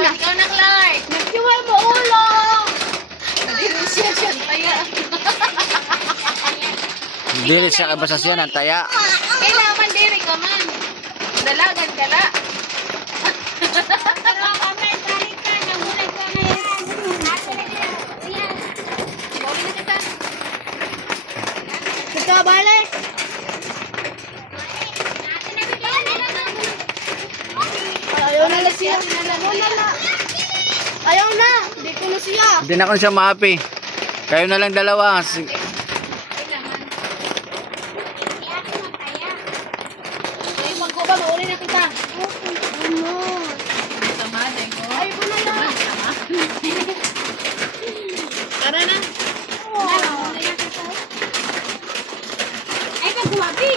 na. Ikaw na, Clark. Nagsiway mo ulo. Nadirin siya dyan, taya. Dili siya kabasa siya ng taya. Kailangan diri ka man. Dalagan ka na. Bawin na kita. Ito, bale. Ayaw na na siya. Ayaw na. Hindi ko na siya. Hindi na ko siya maapi. Kayo na lang dalawa. Ay, magkuba, mauli na kita. Ano? Sama, dengo. Ay, ko na yan. Tara na. Ay, kagwabi.